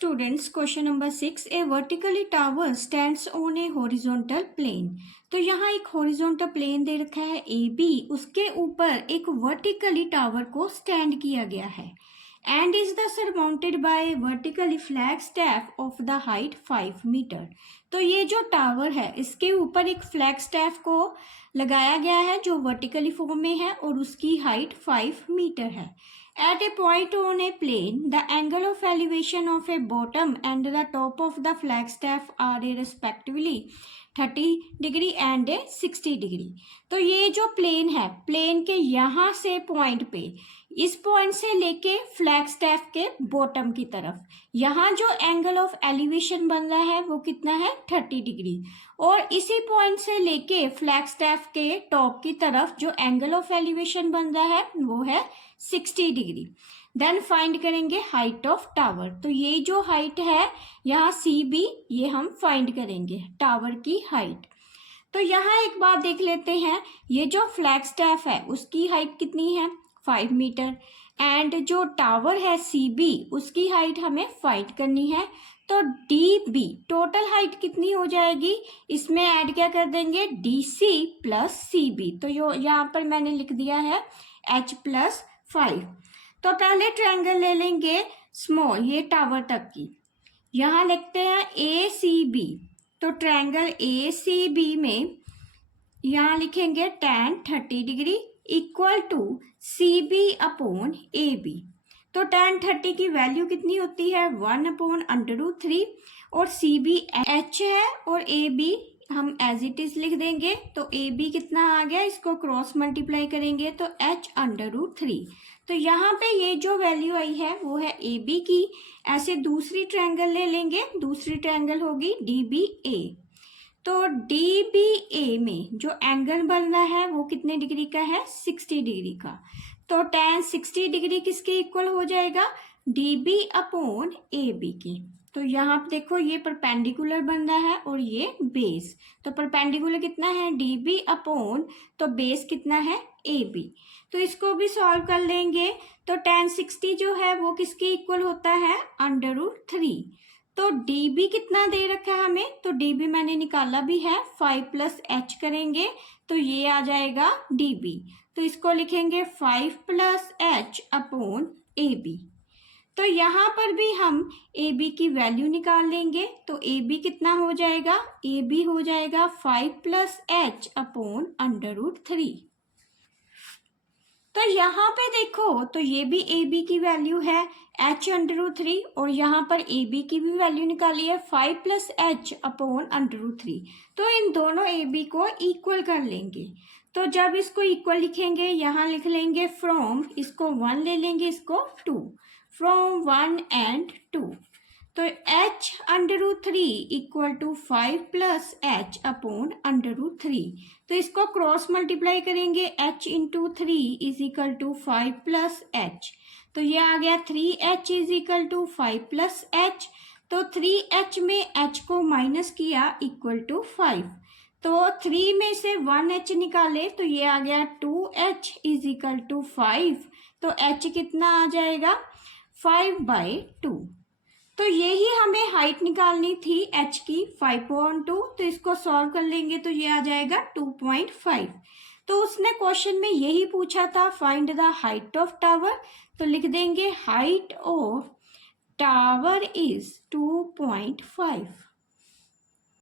Students question number 6 a vertically tower stands on a horizontal plane. तो यहाँ एक horizontal plane दे रखा है ए बी, उसके ऊपर एक वर्टिकली टावर को स्टैंड किया गया है and is the surmounted by vertically flag staff of the height 5 metre. तो ये जो टावर है इसके ऊपर एक फ्लैग स्टैफ को लगाया गया है जो वर्टिकली फॉर्म में है और उसकी हाइट 5 मीटर है। At a point on a plane, the angle of elevation of a bottom and the top of the flagstaff are respectively 30 degree and 60 degree. तो ये जो प्लेन है, प्लेन के यहाँ से पॉइंट पे, इस पॉइंट से लेके फ्लैग स्टैफ के बॉटम की तरफ, यहाँ जो एंगल ऑफ एलिवेशन बन रहा है वो कितना है 30 डिग्री, और इसी पॉइंट से लेके फ्लैग स्टैफ के टॉप की तरफ जो एंगल ऑफ एलिवेशन बन रहा है वो है 60 डिग्री। देन फाइंड करेंगे हाइट ऑफ टावर। तो ये जो हाइट है यहाँ सी बी, ये हम फाइंड करेंगे टावर की हाइट। तो यहाँ एक बात देख लेते हैं, ये जो फ्लैग स्टैफ है उसकी हाइट कितनी है 5 मीटर एंड जो टावर है सी बी उसकी हाइट हमें फाइंड करनी है। तो डी बी टोटल हाइट कितनी हो जाएगी, इसमें ऐड क्या कर देंगे D C plus C B. तो यहाँ पर मैंने लिख दिया है h प्लस 5। तो पहले ट्रायंगल ले लेंगे स्मॉल, ये टावर तक की, यहाँ लिखते हैं ए सी बी। तो ट्रायंगल ए सी बी में यहाँ लिखेंगे tan 30 degree equal to C B upon A B. तो tan 30 की वैल्यू कितनी होती है 1/√3 और सी बी एच है और ए बी हम एज इट इज लिख देंगे। तो ए बी कितना आ गया, इसको क्रॉस मल्टीप्लाई करेंगे तो h√3। तो यहाँ पे ये जो वैल्यू आई है वो है ए बी की। ऐसे दूसरी ट्रायंगल ले लेंगे, दूसरी ट्रायंगल होगी डी बी ए। तो डी बी ए में जो एंगल बन रहा है वो कितने डिग्री का है 60 डिग्री का। तो tan 60 डिग्री किसके इक्वल हो जाएगा D B upon A B की। तो यहाँ पे देखो ये परपेंडिकुलर बन रहा है और ये बेस। तो परपेंडिकुलर कितना है डी बी अपॉन, तो बेस कितना है ए बी। तो इसको भी सॉल्व कर लेंगे। तो tan 60 जो है वो किसके इक्वल होता है √3। तो डी बी कितना दे रखा है हमें, तो डी बी मैंने निकाला भी है 5 प्लस एच करेंगे तो ये आ जाएगा डी बी। तो इसको लिखेंगे 5 plus H upon A B. तो यहाँ पर भी हम ए बी की वैल्यू निकाल लेंगे। तो ए बी कितना हो जाएगा, ए बी हो जाएगा 5 प्लस एच अपॉन √3। तो यहाँ पे देखो, तो ये भी ए बी की वैल्यू है h√3 और यहाँ पर ए बी की भी वैल्यू निकाली है 5 प्लस एच अपॉन √3। तो इन दोनों ए बी को इक्वल कर लेंगे। तो जब इसको इक्वल लिखेंगे यहाँ लिख लेंगे फ्रॉम, इसको 1 ले लेंगे, इसको 2, फ्रॉम 1 एंड 2। तो h√3 equal to 5 plus H upon √3। तो इसको क्रॉस मल्टीप्लाई करेंगे, h into 3 is equal to 5 plus H. तो ये आ गया 3h is equal to 5 plus H. तो 3h में h को माइनस किया इक्वल टू 5। तो 3 में से 1h निकाले तो ये आ गया 2h इज इक्वल टू 5। तो h कितना आ जाएगा 5/2। तो यही हमें हाइट निकालनी थी h की 5/2। तो इसको सॉल्व कर लेंगे तो ये आ जाएगा 2.5। तो उसने क्वेश्चन में यही पूछा था find the height of tower. तो लिख देंगे हाइट ऑफ टावर इज 2.5।